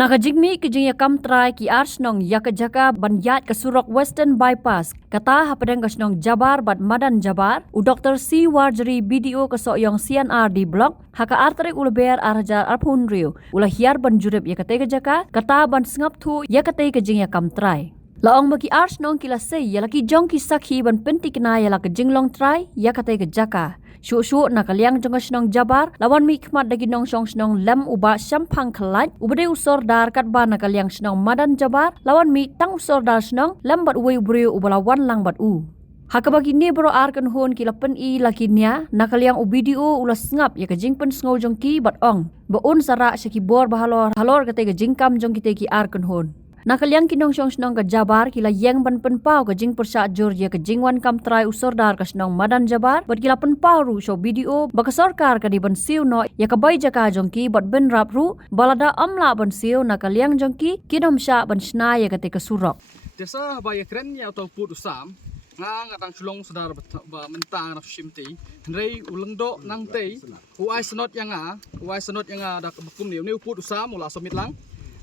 Nakajigmi kejing yakam try ki ars nong yakajaka banyat ke surok Western Bypass. Kata hapadang kasnong Jabar bad Madan Jabar. U Dr. C. Warjari BDO kesok yang CNR di blok. Haka arterik uleber arhajar arpun riu. Ulah hiar ban jurib yakate kejaka. Kata ban sengap tu yakate kejing yakam try. Laong bagi ars nong kilasay yalaki jong ki sakhi ban penti kena yala kejing long try yakate kejaka. Syuk-syuk nakaliang jong kasnong Jabar lawan mi khmat dagi nong syong snong lem uba syampang khalat ubade usor dar kat ba nakaliang snong Madan Jabar lawan mi tang usor dar snong lem bat uwe ubre ubalawan lang bat u. Hakabagi ni bro arkan hon kila pen i lakinya nakaliang ubidio ulas ngap ya kajing pen sngo jong ki bat ong baun sara syaki bor bahalor halor kate kajing kam jong kite ki arkan hon. Nakaliang kinong syong snong ka Jabar kila yang ban penpau ka jing persa jor ya ka jingwan kam try usor dar ka snong Madan Jabar bat kila penpau ru show video baka sorkar ka di ban siu no ya ka bai jaka jongki bat ben rap ru balada amla ban siu nakaliang jongki kinom sya ban sna ya ka te ka surok. Desa bai kren ya atau put usam ngang atang sulong sedar ba mentang naf simti rei ulengdo nang tei uai senot yang da bekum ni put usam ula somit lang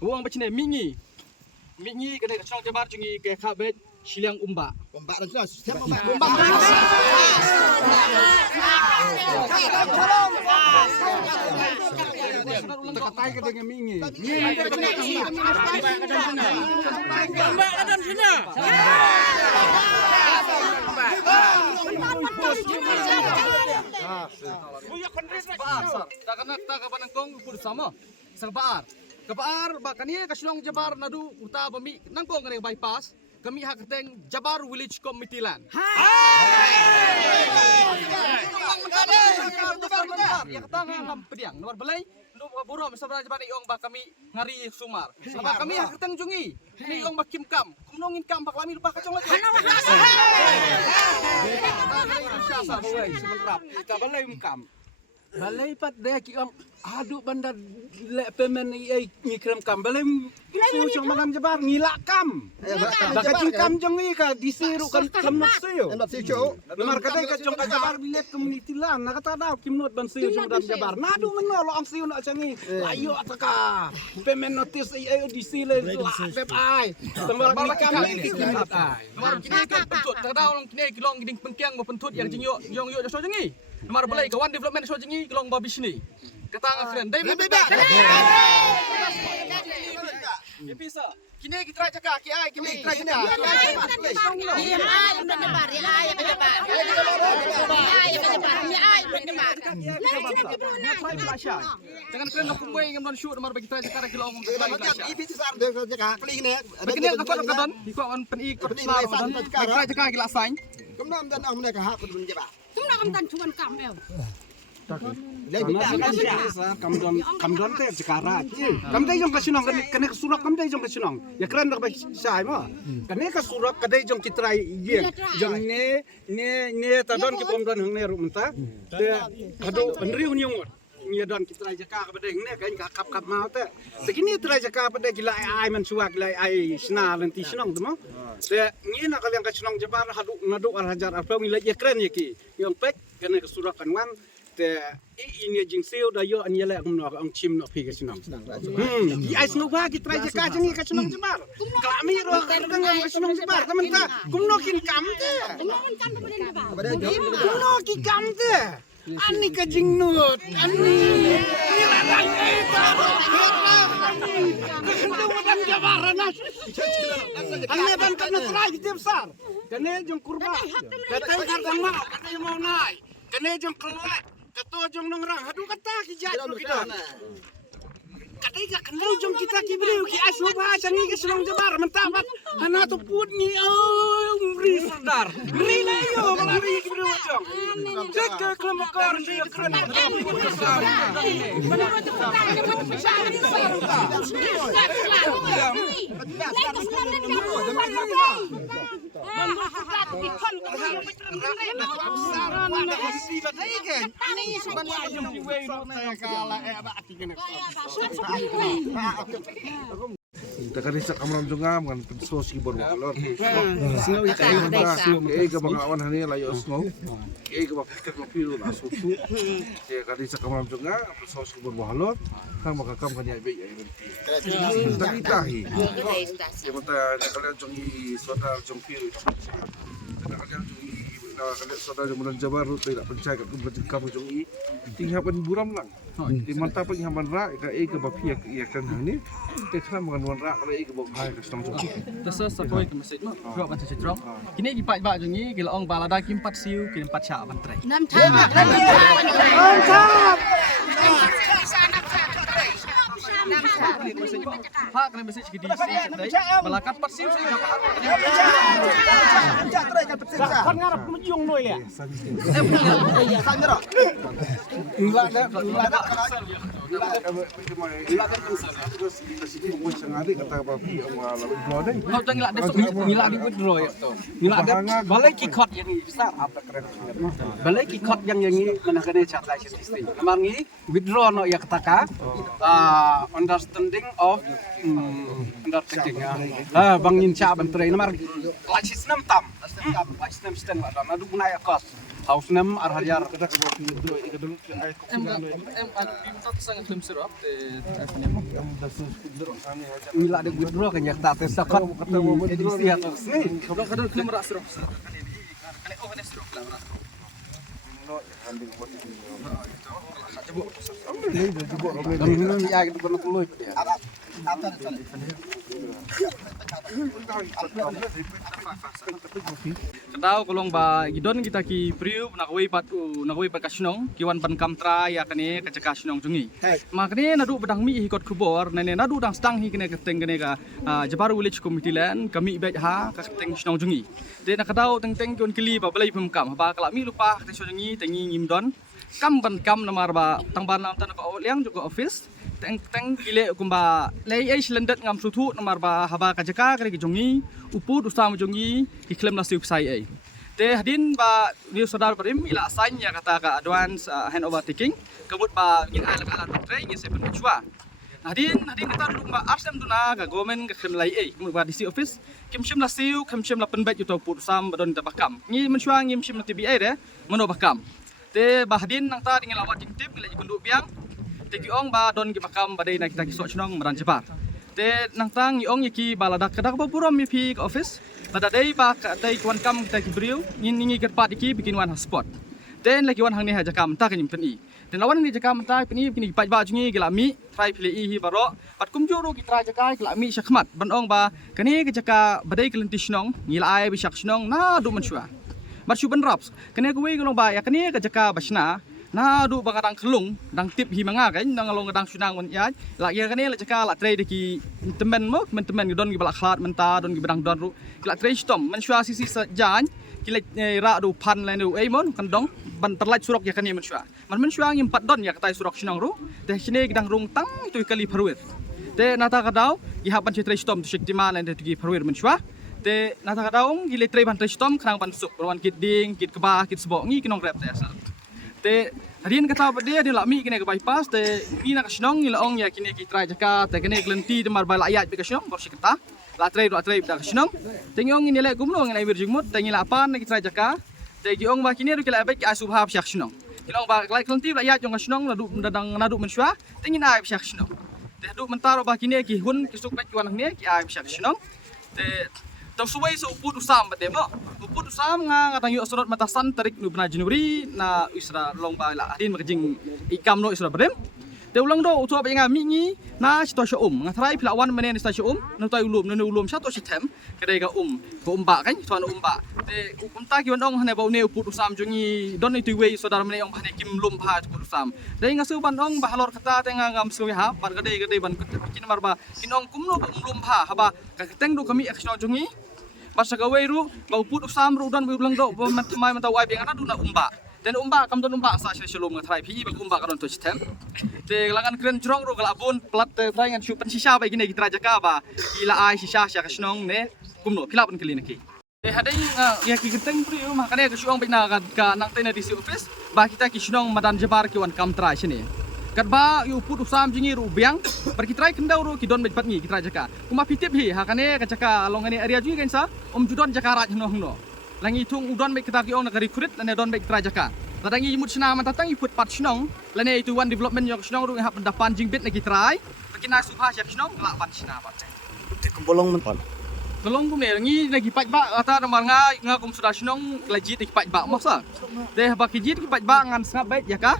uang bacine mingi kena kacang Jabar jungi ke kabet siliang umba dan sudah siap umba katai ke dengan mingi umba dan sini tak kapan kong pun sama serbaar Kabar bakani kaslong Jabar nadu uta bami nangkong kene bypass kami hak teng Jabar Village Committee Land. Ya kata ngam pediang nomor belai ndu buru sabra Jabar iong ba kami ngari sumar. Apa kami hak teng jungi ni iong bakim kam kumnongin kam bak lami lupa kacong lagi. Kita balai kam. Balai pat dek iong aduk bandar lek pemen ai ngikrem kam balai siu cong Madan Jabar ngilak kam baka cingkam jong ni ka disiru kan lemot siu lemar kadai ka cong Jabar bilet community lan na kata daw kimnot ban siu cong Madan Jabar nadu menolo ang siu nak cangi layo ataka pemen notice ai disile pep ai tembar kam kimnot ai lemar kini kan pentut tadaw long kini kilong giding pengkiang mo pentut yang jingyo yong yo so jangi lemar balai kawan development so jangi kilong babis ni kata ang friend dai bebe ya bisa kini kita cakap ki ai kini kita cakap jangan kena kumbai ngam don shoot mar bagi kita cakap kilo ngam ibi sar de cakap kali ni begini ka kadon iko an pen i ko sar kita cakap kila sain kumnam dan ang mereka hak kun jeba chúng ta không cần chuan cam eo Kamdon teh sekarang. Kamdai jong kasunong kene surak kamdai jong kasunong. Ya keren dak sai mo. Kene ka surak kadai jong kitrai ye. Jong ne tadon ki pomdon hang ne rumta. Te kado enriu nyungot. Ni don kitrai jaka ka badai ne kan ka kap mau te. Sekini trai jaka badai gila ai man suak gila ai sna lenti sunong tu mo. Te ni nak kalian kasunong Jabar hadu ngadu arhajar apa ngila ye keren ye ki. Yang pek kene ka surak kan wan te ini jing seo da yo anya la kumno ang chim no phi ka sinong i ais no ba ki trai ka jangi ka sinong Jabar klami ro ka ngam ka sinong Jabar taman ka kumno kin kam te kumno ki kam te ani ka jing nut ani ila lang eta kundu Madan Jabar na ani ban ka na trai ki besar kane jong kurba katay kan ma katay mau nai kane jong kelak ketua jong nongrang hadu kata ki jatuh kita kadai ga kenal jong kita ki beliau ki asno ba jangi ki Sulong Jabar mentabat hana tu put ni ngri sadar ngri na yo malari ki beliau jong cek ke kelemkor dia keren Takarisak amram jungam kan pensos ki bor walor. Snow ka mga awan hani layo snow. Ka bakit ka piru na sutu. Takarisak amram jungam pensos ki bor walor. Kang makakam kanya baik ya nanti. Tapi tahi. Yang mata kalian jongi saudara jongpir. Kalian jongi kalian saudara jong Jabar tidak percaya kamu jongi. Tinggal pen buram lang. Di mata pun yang manra ke bapi ya kan ini. Kita makan manra ke bapai ke stang jongi. Terus sakoi ke masjid mo. Gua baca citrong. Kini gipat ba jongi gila ong balada kim 4 siu kim 4 syak bantrai. Ha kena message ke DC kedai balakat 4 siu saya dapat. Kan ngarap menjung no ya. Kau tang ngilak desok ngilak di withdraw ya to. Ngilak dia balai kikot yang ni besar apa keren. Balai kikot yang ni mana kena chat lai statistik. Lamar ni withdraw no ya ketaka understanding of undertaking bangin cha bantrai lamar lai sistem tam lai sistem stand ada nadu guna ya kos house nem arhajar Kita ke bapi itu dulu ai em pinta sangat film sirup te yang dasus kudro kami aja. ngilak de withdraw kan yak ta te sakot Ketemu withdraw edisi atau ni kalau kadang film rak sirup kali oh ada sirup lah No, handing buat itu. kami ni ya kita pernah keluar dia Kadau kolong ba gidon kita ki priu nakawai pat kasunong kiwan pan kamtra ya kane kacaka sunong jungi makne nadu bedang mi hikot kubor nene nadu dang stang hi kene keteng kene ka Jabar Village Committee lan kami bet ha ka keteng sunong jungi de na kadau teng teng kon kili ba balai pemkam ba kala mi lupa keteng sunong jungi tengi ngimdon kam ban kam namar ba tang ban nam tan ko liang juga office teng teng gile kumba lei ai silendet ngam sutu namar ba haba kajaka kare ki jongi uput usam jongi ki klem na siup sai ai te hadin ba ni saudara parim ila assign ya kata ka advance handover taking kebut ba ngin ai laka alat tray ngin sepen chua hadin kita dulu ba arsam duna ga government ga klem lai ai kumba DC office kim shim la siu kim shim la penbet yuto put usam badon ta bakam ngi menchua ngim shim na TBA de meno bakam te ba hadin nang ta dingin lawat jing tip ila kundu biang tegi ong ba don gi bakam badai na kita ki sok chnong meran Jabar te nang tang ong yaki baladak kadak ba puram mi pi office pada dai ba ka dai kwan kam kita ki briu ngi kerpat iki bikin wan hotspot ten lagi wan hang ni ha jakam ta kan pen i ten lawan ni jakam ta pen i kini paj ba jungi gila mi try pili i hi baro pat kum juru ki try jakai gila mi syakmat ban ong ba kani ke jaka badai kelenti shnong ngila ai bi syak shnong na du mensyua Barsyu ban raps kene kuwi ngolong ba ya kene ke jaka basna na du bangadang kelung dang tip hi manga kan dang along dang sunang mon ya la ya kane la jaka la trade ki temen mo temen don gi balak khlat menta don gi badang don ru la trade stom man shua sisi jan ki la ra du pan la du ei mon kan dong ban terlaj surok ya kane man shua ngim pat don ya katai surok sunang ru te sine gidang rung tang tu kali parwir te nata kadau gi hapan che trade stom tu shiktima la tu gi parwir man shua te nata kadau gi le trade ban trade stom khrang ban suk wan kit ding kit keba kit sbo ngi kinong rep te asal te hadin kata dia la mi kene ke bypass te mi nak snong ila ong ya kene ki try jaka te kene glenti de mar bal ayat be snong bor sikta la tray da snong te ngong ni le gumno ngai bir jumut te ngila pan ki try jaka te gi ong ba kine ru kila be ki asubha syak snong ila ong ba la glenti la ayat jong snong la du dadang nadu mensua te ngina ai syak snong te du mentaro ba kine ki hun ki suk be wan ne ki ai syak snong te tau suwai so uput usam bade mo uput usam nga ngatang yu asrot matasan tarik nu bena Januari na isra lomba la adin makjing ikam no isra badem te ulang do utu ba nga mi ngi na sito ngatrai pilawan menen sito no tai ulum satu sistem kedai ga ko ba kan tuan ba te umta ki wandong hane ba ne uput usam jungi don itu we saudara mene ong hane kim lum ba uput usam dai ngasu bandong ba halor kata te nga ngam suwi ha par kedai ban kin marba kinong kumno lum ba haba ka teng do kami action jungi Masa gawe ru bau put usam ru dan ulang do mai manta wai beng ana du na umba dan umba kam don umba sa shalom ngatrai pi ba umba karon to sistem te langan kren jrong ru galabon plat te trai ngan chupan sisa ba gine gitra jaka ba ila ai sisa sya kasnong ne kumno pilapun kelinaki te hadai ya ki keteng pri makane ke suang bina ka nang tena di office ba kita ki snong madan Jabar ki wan kam trai sini kat ba yu put usam jingi ru biang per kitrai kendau ru ki don bet ngi kitra jaka kuma pitip hi hakane ka jaka long ani area jingi kan sa judon jaka raj no langi tung udon bet kita ki ong na recruit lane don bet kitra jaka Kadang imut senang matatang iput pat senang. Lene itu one development yang senang ru hap pendapan jingbit lagi try. Pakina subha yak senang lak pan senang pat. Bolong men. Tolong kum ngi lagi pat ba ata nomor nga kum sudah senang lagi lagi pat ba masa. Deh ba kijit ki pat ba ngan sangap baik ya ka?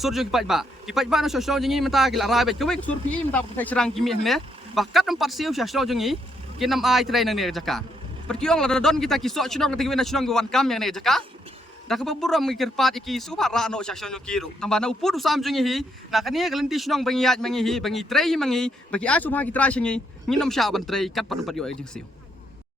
Sur jo ki pat ba. Ki pat ba no senang jingi menta gila rai baik kowe sur pi menta pakai serang kimi ne. Bakat 4 siu senang jingi kinam ai try nang ne jaka. Perkiong la don kita kisok senang ketika wena senang wan kam yang ne jaka. Dah kepaburam mikir pat iki supa ra no syasyon kiru tambah na upur usam jungi hi na kania kalenti snong bangi yat mangi hi bangi trei mangi bagi ai supa ki trai singi nginam sya ban trei kat padu padu jing siu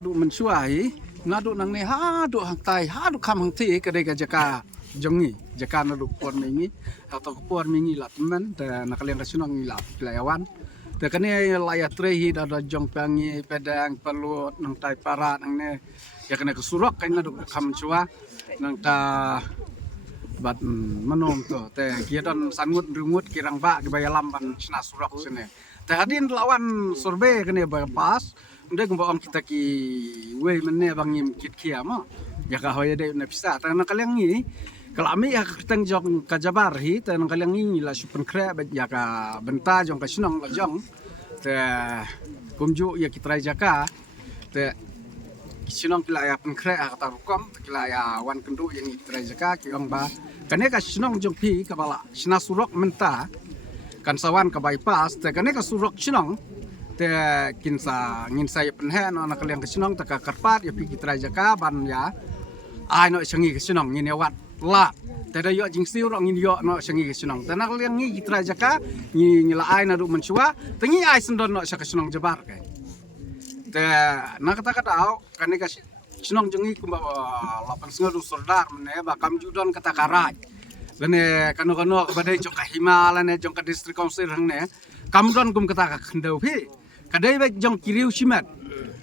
du mensuai ngadu nang ne ha du hang tai ha du kam hang ti ke dega jaka jongi jaka na du por mingi atau por mingi la teman te na kalian kasunong la pelayawan te kania laya trei hi da jong pangi pedang pelut nang tai parat nang ne ya kena kesurok kan du kam chua nang ta bat manom to te kiadon sangut rungut kirang ba ki bayalam ban sina surok sini te hadin lawan survey kene pas ndek mbok kita ki we menne bangim kit kia ma ya ka hoye de na pisa ta na kalyang ni kalami ya teng jong ka jabar hi te na kalyang ni la supen kre ya ka benta jong ka sunong la jong te kumju ya kitrai jaka te sinong kila ya pengkre kata rukom kila ya wan kendu yang itrai jaka kiong ba kane ka sinong jong pi kabala sina surok menta kan sawan ka bypass te kane ka surok sinong te kinsa ngin saya penhen ona kalian ka sinong ta ka karpat ya pi itrai jaka ban ya ai no sengi ka sinong ngin ya wat la te da yo jing siu ngin yo no sengi ka sinong te na kalian ngi itrai jaka ngi ngila ai na du mensua te ngi ai sendon no sa ka sinong jabar ka te na kata au kane ka sinong jengi kumba lapan sengal sordar mene ba kam judon kata karaj lene kanu ka badai jong ka himala ne jong ka district council hang ne kam don kum kata ka khendau phi kadai ba jong kiriu simat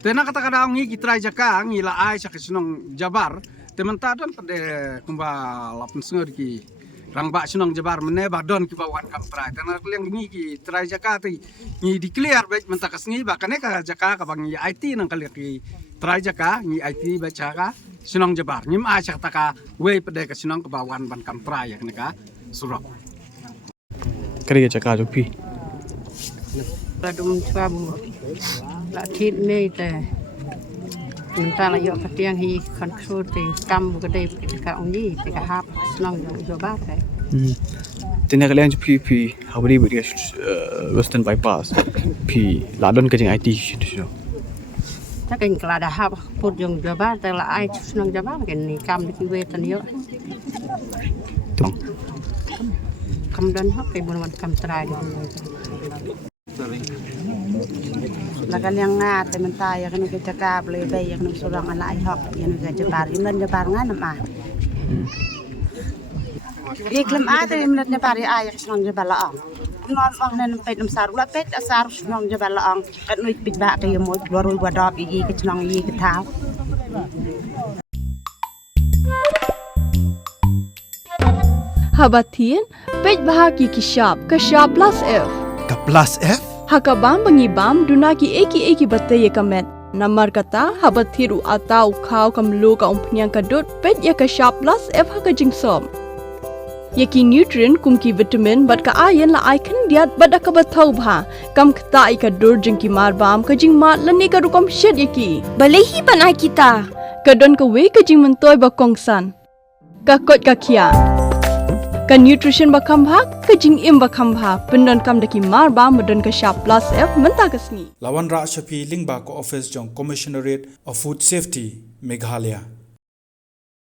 te na kata au ngi kitrai jaka ngi la ai sa sinong jabar te menta don pade kumba lapan sengal ki rang ba sinong jabar mene ba don ki ba wan kam trai te na kliang ngi ki trai jaka ti ngi declare ba menta ka sngi ba kane ka jaka ka bang IT nang kali ki trai jaka ngi IT ba jaka sinong jabar nyim a cha ta ka we pade ka sinong ka ba wan ban kam trai ya kane ka surok kari jaka jo pi Radum swabu la thit nei te mình ta là do cái tiếng hi con số thì cam một cái đây cái ông gì thì cả hấp nong do bát đấy tin kalian jo pi habri beri western bypass pi ladon ka jing IT soถ้าเป็นกระดาษhấp phun dùng do bátแต่ละai nong do bát cái này cam thì về tận yếu tong cam đơn hấp cái buồn cam trai là cái liang ngaแต่มันตายอย่างนี้ก็จะกาบเลยไปอย่างนี้สุรังอะไรหอกอย่างนี้ก็จะบาดอย่างนั้นจะบาดงั้นมาอีกลำอาแต่มันจะบาดไอ้อย่างนั้นจะบาดละอ่องนอนฟังนั้นเป็นน้ำสารุละเป็ดสารุน้องจะบาดละอ่องกันนุ่ยปิดบาก็ยังมวยรวยกว่าดอกอีกก็น้องอีกก็เท้า Habatin, pej bahagi kishap, kashap plus F. Ka plus F? Hakabam bangibam dunaki eki batay kamet. Namar kata habathiru atau kau kamlu ka umpnyang kadut pej ya kashap plus F haka jingsom. Yaki nutrient kumki vitamin bat ka ayan la aikan diat bat akabatau bha. Kam kata ika dur jingki marbam ka jing mat lani ka rukom shed yaki. Balehi banai kita. Kadon ka we ka jing mentoy ba kongsan. Ka kot ka kia. Ka nutrition bakam bha ka jing im bakam bha pendon kam daki mar ba medon ka sharp plus F menta kasni Lawan Ra Shapi Lingba ko office jong Commissionerate of Food Safety Meghalaya